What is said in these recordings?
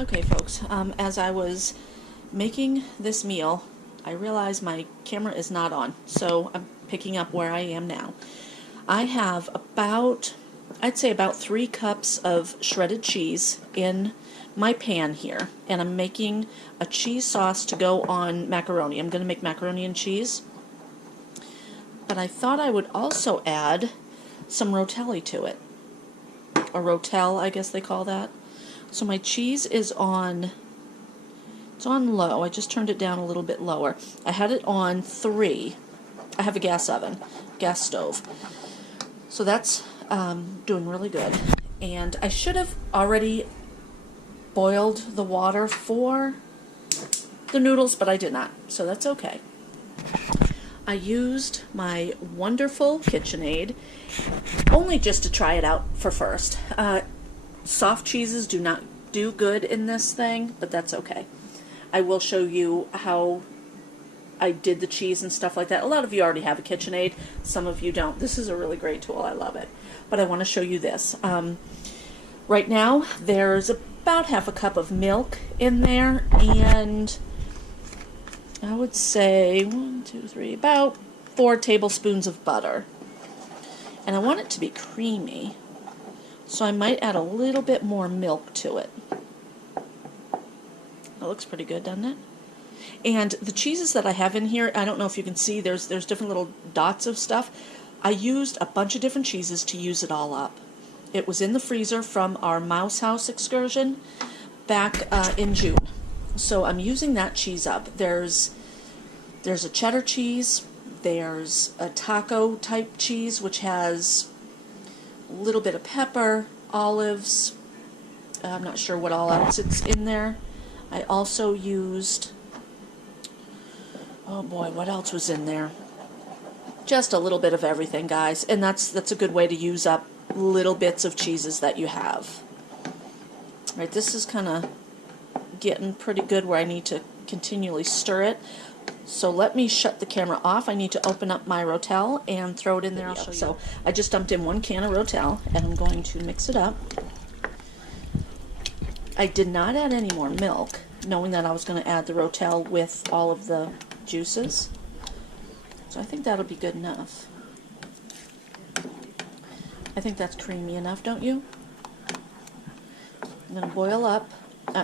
Okay, folks, as I was making this meal, I realized my camera is not on, so I'm picking up where I am now. I have I'd say about 3 cups of shredded cheese in my pan here, and I'm making a cheese sauce to go on macaroni. I'm going to make macaroni and cheese, but I thought I would also add some rotelli to it. A rotel, I guess they call that. So my cheese is it's on low. I just turned it down a little bit lower. I had it on 3. I have a gas oven, gas stove. So that's doing really good. And I should have already boiled the water for the noodles, but I did not. So that's okay. I used my wonderful KitchenAid only just to try it out for first. Soft cheeses do not do good in this thing, but that's okay. I will show you how I did the cheese and stuff like that. A lot of you already have a KitchenAid. Some of you don't. This is a really great tool. I love it. But I want to show you this. Right now, there's about half a cup of milk in there, and I would say 1, 2, 3, about 4 tablespoons of butter. And I want it to be creamy, so I might add a little bit more milk to it. That looks pretty good, doesn't it? And the cheeses that I have in here, I don't know if you can see, there's different little dots of stuff. I used a bunch of different cheeses to use it all up. It was in the freezer from our Mouse House excursion back in June. So I'm using that cheese up. There's a cheddar cheese, there's a taco type cheese which has a little bit of pepper, olives, I'm not sure what all else it's in there. I also used, oh boy, what else was in there? Just a little bit of everything, guys, and that's a good way to use up little bits of cheeses that you have. All right, this is kind of getting pretty good where I need to continually stir it. So let me shut the camera off. I need to open up my Rotel and throw it in there. I'll show you. So I just dumped in 1 can of Rotel, and I'm going to mix it up. I did not add any more milk, knowing that I was going to add the Rotel with all of the juices. So I think that'll be good enough. I think that's creamy enough, don't you? I'm going to boil up.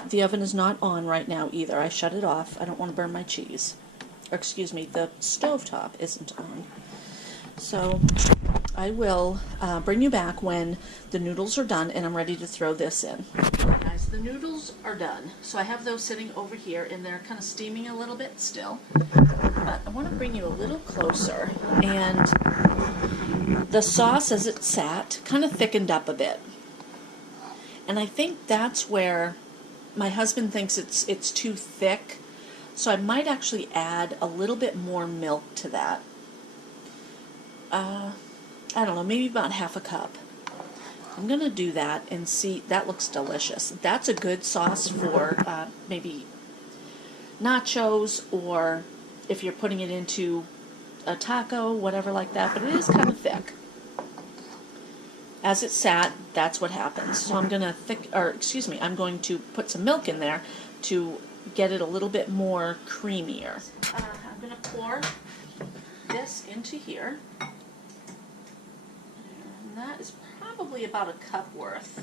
The oven is not on right now either. I shut it off. I don't want to burn my cheese. Or excuse me, the stovetop isn't on. So I will bring you back when the noodles are done and I'm ready to throw this in. Guys, the noodles are done. So I have those sitting over here and they're kind of steaming a little bit still. But I want to bring you a little closer. And the sauce as it sat kind of thickened up a bit. And I think that's where my husband thinks it's too thick. So I might actually add a little bit more milk to that. I don't know, maybe about half a cup. I'm going to do that and see. That looks delicious. That's a good sauce for maybe nachos, or if you're putting it into a taco, whatever like that. But it is kind of thick. As it sat, that's what happens. So I'm going to I'm going to put some milk in there to get it a little bit more creamier. I'm going to pour this into here. And that is probably about a cup worth.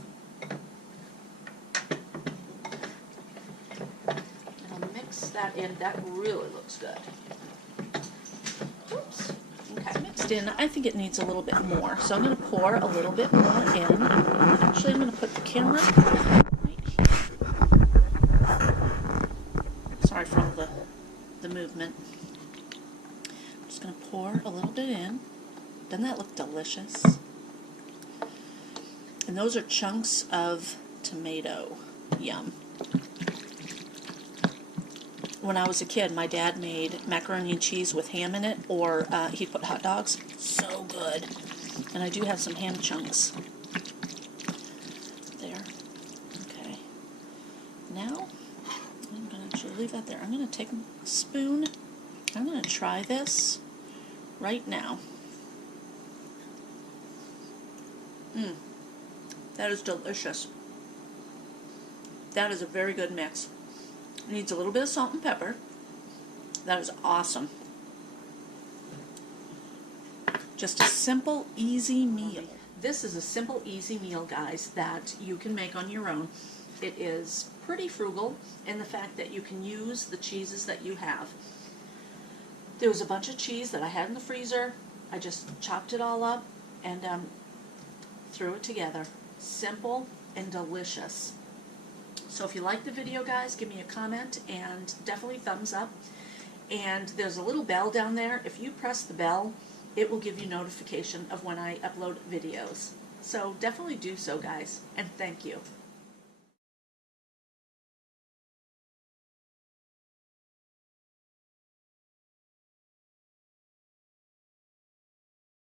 I'll mix that in. That really looks good. Oops. Okay, mixed in. I think it needs a little bit more. So I'm going to pour a little bit more in. Actually, I'm going to put the camera right here. Sorry for all the movement. I'm just going to pour a little bit in. Doesn't that look delicious? And those are chunks of tomato. Yum. When I was a kid, my dad made macaroni and cheese with ham in it, or he'd put hot dogs. So good. And I do have some ham chunks. There. Okay. Now, I'm going to actually leave that there. I'm going to take a spoon. I'm going to try this right now. That is delicious. That is a very good mix. It needs a little bit of salt and pepper. That is awesome. Just a simple, easy meal. This is a simple, easy meal, guys, that you can make on your own. It is pretty frugal in the fact that you can use the cheeses that you have. There was a bunch of cheese that I had in the freezer. I just chopped it all up and threw it together. Simple and delicious. So if you like the video, guys, give me a comment and definitely thumbs up. And there's a little bell down there. If you press the bell, it will give you notification of when I upload videos. So definitely do so, guys, and thank you.